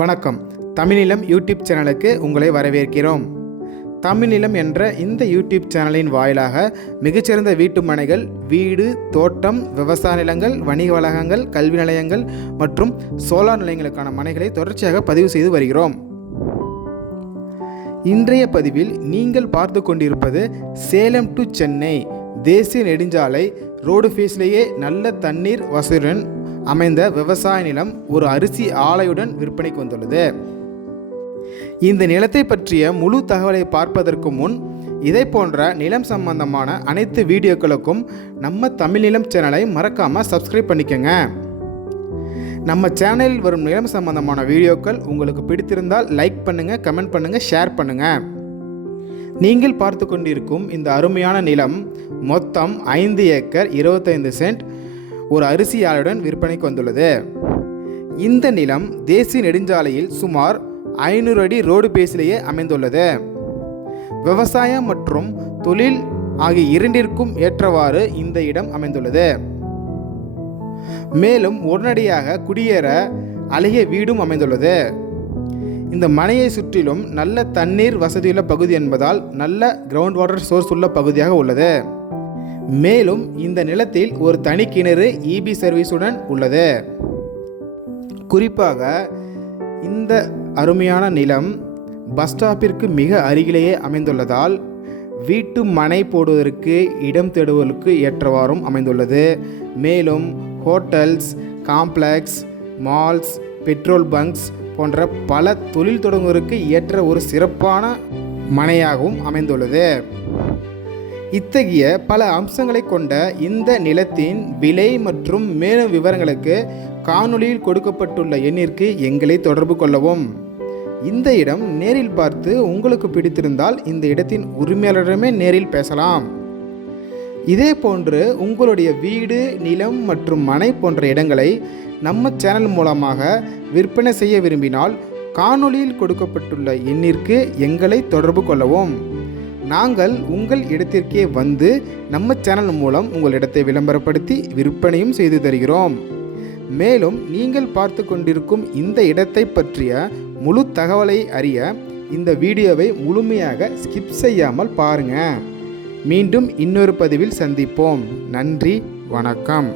வணக்கம். தமிழ்நிலம் யூடியூப் சேனலுக்கு உங்களை வரவேற்கிறோம். தமிழ்நிலம் என்ற இந்த யூடியூப் சேனலின் வாயிலாக மிகச்சிறந்த வீட்டு மனைகள், வீடு, தோட்டம், விவசாய நிலங்கள், வணிக வளாகங்கள், கல்வி நிலையங்கள் மற்றும் சோலார் நிலையங்களுக்கான மனைகளை தொடர்ச்சியாக பதிவு செய்து வருகிறோம். இன்றைய பதிவில் நீங்கள் பார்த்து கொண்டிருப்பது சேலம் டு சென்னை தேசிய நெடுஞ்சாலை ரோடு ஃபேஸ்லேயே நல்ல தண்ணீர் வசதியுடன் அமைந்த விவசாய நிலம் ஒரு அரிசி ஆலையுடன் விற்பனைக்கு வந்துள்ளது. இந்த நிலத்தை பற்றிய முழு தகவலை பார்ப்பதற்கு முன் இதை போன்ற நிலம் சம்பந்தமான அனைத்து வீடியோக்களுக்கும் நம்ம தமிழ்நிலம் சேனலை மறக்காமல் சப்ஸ்கிரைப் பண்ணிக்கோங்க. நம்ம சேனலில் வரும் நிலம் சம்பந்தமான வீடியோக்கள் உங்களுக்கு பிடித்திருந்தால் லைக் பண்ணுங்கள், கமெண்ட் பண்ணுங்கள், ஷேர் பண்ணுங்கள். நீங்கள் பார்த்து கொண்டிருக்கும் இந்த அருமையான நிலம் மொத்தம் 5 ஏக்கர் 25 சென்ட் ஒரு அரிசி ஆலையுடன் விற்பனைக்கு வந்துள்ளது. இந்த நிலம் தேசிய நெடுஞ்சாலையில் சுமார் 500 அடி ரோடு பேஸிலேயே அமைந்துள்ளது. விவசாயம் மற்றும் தொழில் ஆகிய இரண்டிற்கும் ஏற்றவாறு இந்த இடம் அமைந்துள்ளது. மேலும் உடனடியாக குடியேற அழகிய வீடும் அமைந்துள்ளது. இந்த மனையை சுற்றிலும் நல்ல தண்ணீர் வசதியுள்ள பகுதி என்பதால் நல்ல கிரவுண்ட் வாட்டர் சோர்ஸ் உள்ள பகுதியாக உள்ளது. மேலும் இந்த நிலத்தில் ஒரு தனி கிணறு இபி சர்வீஸுடன் உள்ளது. குறிப்பாக இந்த அருமையான நிலம் பஸ் ஸ்டாப்பிற்கு மிக அருகிலேயே அமைந்துள்ளதால் வீட்டு மனை போடுவதற்கு இடம் தேடுவதற்கு ஏற்றவாறும் அமைந்துள்ளது. மேலும் hotels, complex, malls, petrol bunks போன்ற பல தொழில் தொடங்குவதற்கு ஏற்ற ஒரு சிறப்பான மனையாகவும் அமைந்துள்ளது. இத்தகைய பல அம்சங்களை கொண்ட இந்த நிலத்தின் விலை மற்றும் மேலும் விவரங்களுக்கு காணொளியில் கொடுக்கப்பட்டுள்ள எண்ணிற்கு எங்களை தொடர்பு கொள்ளவும். இந்த இடம் நேரில் பார்த்து உங்களுக்கு பிடித்திருந்தால் இந்த இடத்தின் உரிமையாளரிடமே நேரில் பேசலாம். இதே போன்று உங்களுடைய வீடு, நிலம் மற்றும் மனை போன்ற இடங்களை நம்ம சேனல் மூலமாக விற்பனை செய்ய விரும்பினால் காணொளியில் கொடுக்கப்பட்டுள்ள எண்ணிற்கு எங்களை தொடர்பு கொள்ளவும். நாங்கள் உங்கள் இடத்திற்கே வந்து நம்ம சேனல் மூலம் உங்கள் இடத்தை விளம்பரப்படுத்தி விற்பனையும் செய்து தருகிறோம். மேலும் நீங்கள் பார்த்து கொண்டிருக்கும் இந்த இடத்தை பற்றிய முழு தகவலை அறிய இந்த வீடியோவை முழுமையாக ஸ்கிப் செய்யாமல் பாருங்கள். மீண்டும் இன்னொரு பதிவில் சந்திப்போம். நன்றி, வணக்கம்.